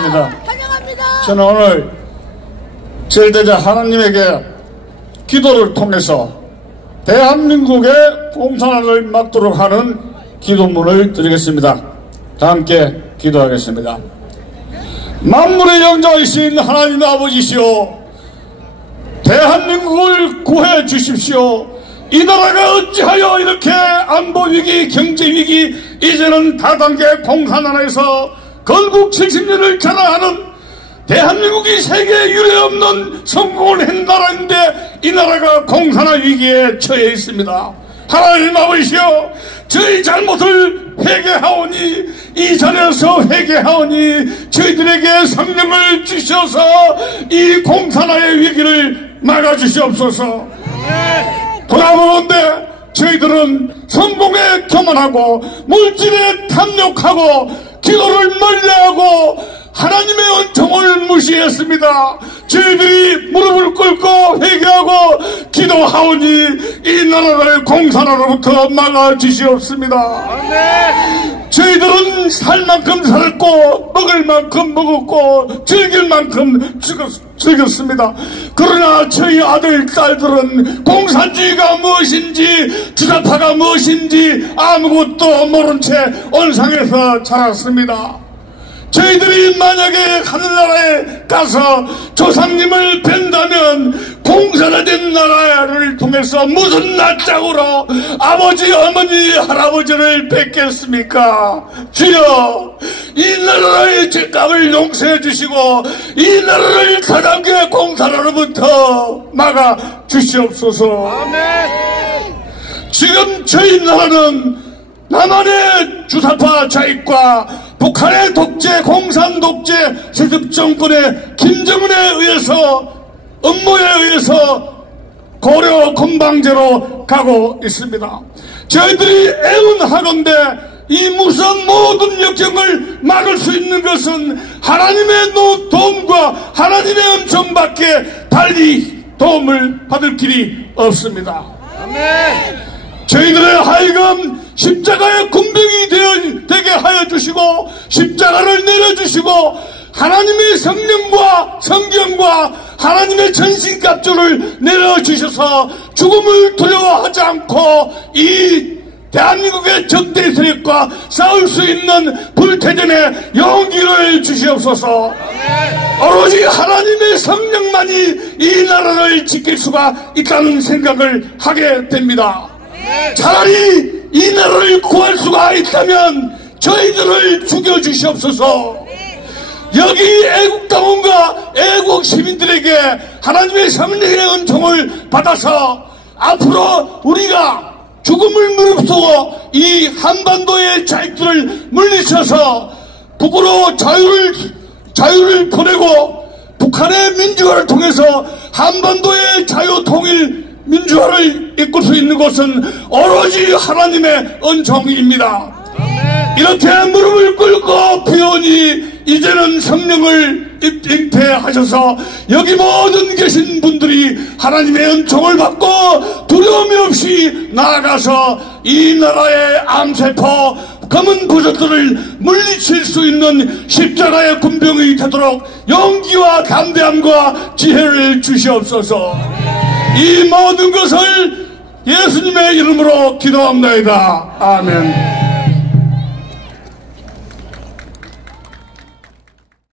환영합니다. 환영합니다. 저는 오늘 제일대자 하나님에게 기도를 통해서 대한민국의 공산화를 막도록 하는 기도문을 드리겠습니다. 다 함께 기도하겠습니다. 만물의 영장이신 하나님 아버지시오 대한민국을 구해 주십시오. 이 나라가 어찌하여 이렇게 안보 위기, 경제 위기, 이제는 다단계 공산화에서 건국 70년을 자랑하는 대한민국이 세계 유례 없는 성공을 한 나라인데 이 나라가 공산화 위기에 처해 있습니다. 하나님 아버지여 저희 잘못을 회개하오니 이 자리에서 회개하오니 저희들에게 성령을 주셔서 이 공산화의 위기를 막아주시옵소서 돌아보는데 저희들은 성공에 교만하고 물질에 탐욕하고 기도를 멀리하고 하나님의 은총을 무시했습니다. 저희들이 무릎을 꿇고 회개하고 기도하오니 이 나라를 공산화로부터 막아주시옵습니다. 저희들은 살 만큼 살았고 먹을 만큼 먹었고 즐길 만큼 즐겼, 즐겼습니다. 그러나 저희 아들 딸들은 공산주의가 무엇인지 주사파가 무엇인지 아무것도 모른 채 언상에서 자랐습니다. 저희들이 만약에 하늘나라에 가서 조상님을 뵌다면 공산화된 나라를 통해서 무슨 낯짝으로 아버지, 어머니, 할아버지를 뵙겠습니까? 주여, 이 나라의 죄값을 용서해 주시고 이 나라를 다단계 공산화로부터 막아 주시옵소서. 지금 저희 나라는 남한의 주사파 좌익과 북한의 독재, 공산 독재 세습 정권의 김정은에 의해서 음모에 의해서 고려 건방제로 가고 있습니다. 저희들이 애원하건대 이 무서운 모든 역경을 막을 수 있는 것은 하나님의 도움과 하나님의 은총밖에 달리 도움을 받을 길이 없습니다. 저희들의 하여금 십자가의 군병이 되어, 되게 하여 주시고 십자가를 내려주시고 하나님의 성령과 성경과 하나님의 전신갑주를 내려주셔서 죽음을 두려워하지 않고 이 대한민국의 적대 세력과 싸울 수 있는 불태전의 용기를 주시옵소서 오로지 하나님의 성령만이 이 나라를 지킬 수가 있다는 생각을 하게 됩니다. 차라리 이 나라를 구할 수가 있다면 저희들을 죽여주시옵소서. 여기 애국당원과 애국 시민들에게 하나님의 성령의 은총을 받아서 앞으로 우리가 죽음을 무릅쓰고 이 한반도의 자익들을 물리쳐서 북으로 자유를, 자유를 보내고 북한의 민주화를 통해서 한반도의 자유 통일 민주화를 이끌 수 있는 것은 오로지 하나님의 은총입니다. 이렇게 무릎을 꿇고 비오니 이제는 성령을 잉태하셔서 여기 모든 계신 분들이 하나님의 은총을 받고 두려움이 없이 나아가서 이 나라의 암세포 검은 부적들을 물리칠 수 있는 십자가의 군병이 되도록 용기와 담대함과 지혜를 주시옵소서 이 모든 것을 예수님의 이름으로 기도합니다. 아멘.